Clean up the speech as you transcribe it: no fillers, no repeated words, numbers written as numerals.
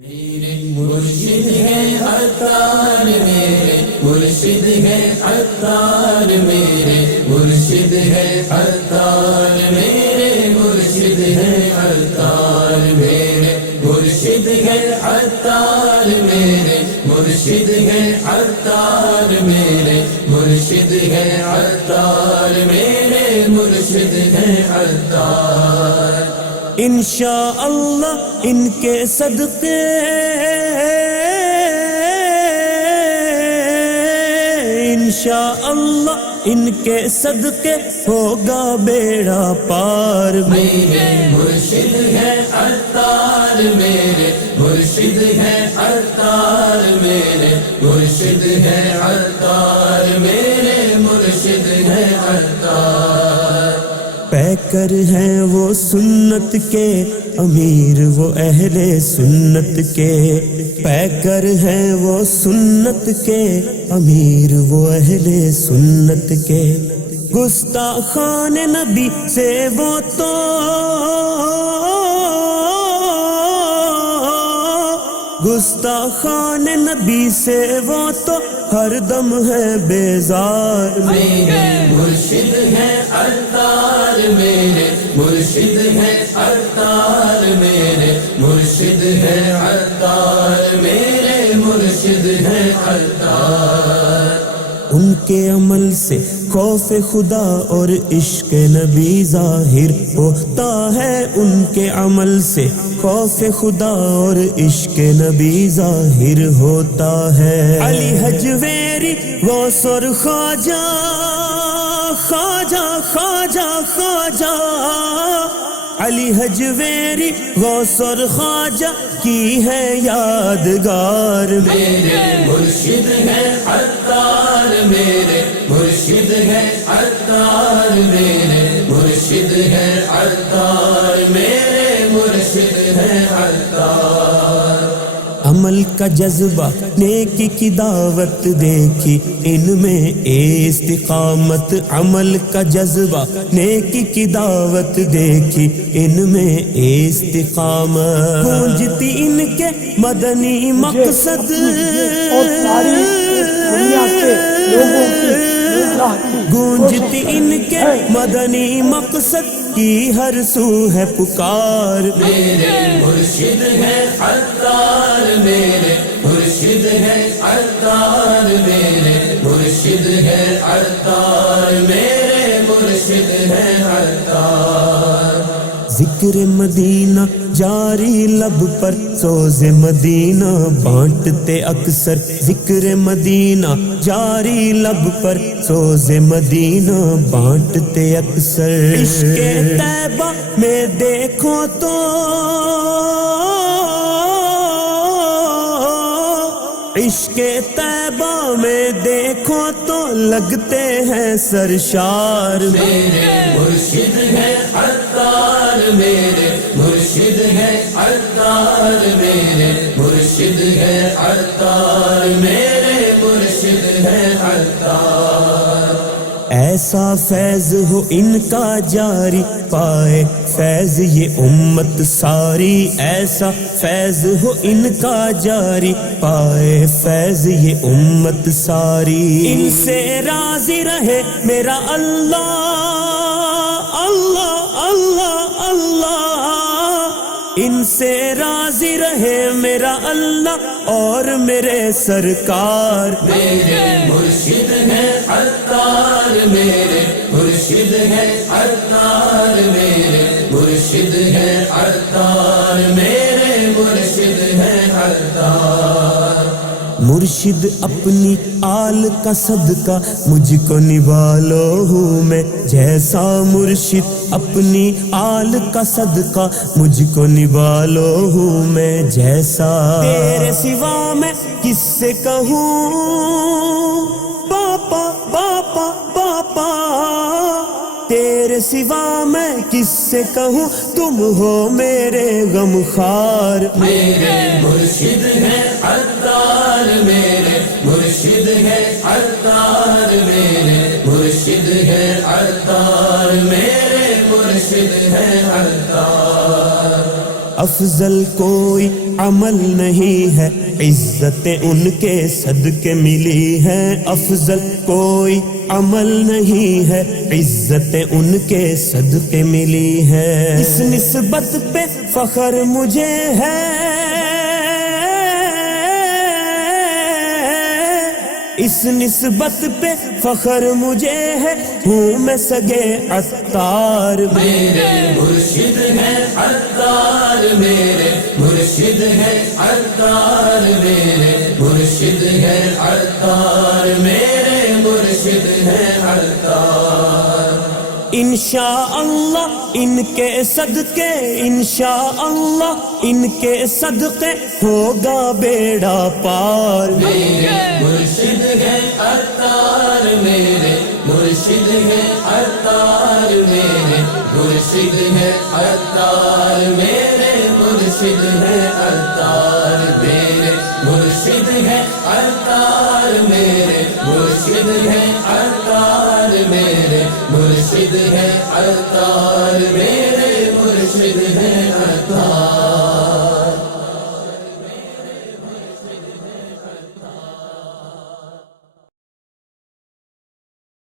میرے مرشد ہے عطار، میرے مرشد ہے عطار، میرے مرشد ہے عطار، میرے مرشد ہے عطار، میرے مرشد ہے عطار، میرے مرشد ہے عطار، میرے مرشد ہے عطار، میرے مرشد ہے عطار۔ انشاءاللہ ان کے صدقے انشاءاللہ ان کے صدقے ہوگا بیڑا پار۔ میرے مرشد ہے عطار، میرے مرشد ہے عطار، میرے مرشد ہے عطار، میرے مرشد ہے عطار۔ پیکر ہیں وہ سنت کے امیر، وہ اہل سنت کے پیکر ہیں وہ سنت کے امیر، وہ اہل سنت کے گستاخان نبی سے وہ تو گستاخان نبی سے وہ تو ہر دم ہے بیزار۔ میرے مرشد ہے عطار، میرے مرشد ہے عطار، میرے مرشد ہے عطار، میرے مرشد ہے عطار۔ ان کے عمل سے خوف خدا اور عشق نبی ظاہر ہوتا ہے، ان کے عمل سے خوف خدا اور عشق نبی ظاہر ہوتا ہے۔ علی حجویری غوث اور خواجہ خواجہ خواجہ خواجہ علی حجویری غوث اور خواجہ کی ہے یادگار۔ میرے مرشد ہے عطار، میرے مرشد ہے عطار، میرے مرشد ہے عطار، میرے مرشد ہے عطار۔ عمل کا جذبہ نیکی کی دعوت دیکھی ان میں استقامت، عمل کا جذبہ نیکی کی دعوت دیکھی ان میں استقامت، گونجتی ان کے مدنی مقصد گونجتی ان کے مدنی مقصد کی ہر سو ہے پکار۔ میرے مرشد ہے عطار، میرے مرشد ہے عطار، میرے مرشد ہے عطار، میرے مرشد ہے عطار۔ ذکر مدینہ جاری لب پر سوز مدینہ بانٹتے اکثر، ذکر مدینہ جاری لب پر سوز مدینہ بانٹتے اکثر۔ عشق طیبہ میں دیکھو تو عشق طیبہ میں دیکھو تو لگتے ہیں سرشار۔ میرے مرشد ہے عطار، میرے مرشد ہے عطار، میرے مرشد ہے عطار، میرے مرشد ہے عطار۔ ایسا فیض ہو ان کا جاری پائے فیض یہ امت ساری، ایسا فیض ہو ان کا جاری پائے فیض یہ امت ساری۔ ان سے راضی رہے میرا اللہ اللہ اللہ اللہ، ان سے راضی رہے میرا اللہ اور میرے سرکار۔ میرے مرشد ہے عطار، میرے مرشد ہے عطار، میرے مرشد ہے عطار، میرے مرشد ہے عطار۔ مرشد اپنی آل کا صدقہ مجھ کو نوالو ہوں میں جیسا، مرشد اپنی آل کا صدقہ مجھ کو نوالو ہوں میں جیسا۔ تیرے سوا میں کس سے کہوں باپا باپا باپا، تیرے سوا میں کس سے کہوں تم ہو میرے غم خوار۔ میرے مرشد ہے عطار، میرے مرشد ہے عطار، میرے مرشد ہے عطار، میرے مرشد ہے عطار۔ افضل کوئی عمل نہیں ہے، عزتیں ان کے صدقے ملی ہیں، افضل کوئی عمل نہیں ہے، عزتیں ان کے صدقے ملی ہیں۔ اس نسبت پہ فخر مجھے ہے، اس نسبت پہ فخر مجھے ہے، ہوں میں سگے عطار۔ میرے مرشد ہے عطار، میرے مرشد ہے عطار، میرے مرشد ہے عطار، میرے مرشد ہے عطار۔ انشاءاللہ ان کے صدقے، انشاءاللہ ان کے صدقے ہوگا بیڑا پار۔ میرے مرشد ہے عطار، میرے مرشد ہے عطار، میرے مرشد ہے عطار، میرے مرشد ہے عطار، میرے مرشد ہے عطار، میرے مرشد ہے عطار، میرے مرشد ہے عطار، میرے مرشد ہے عطار۔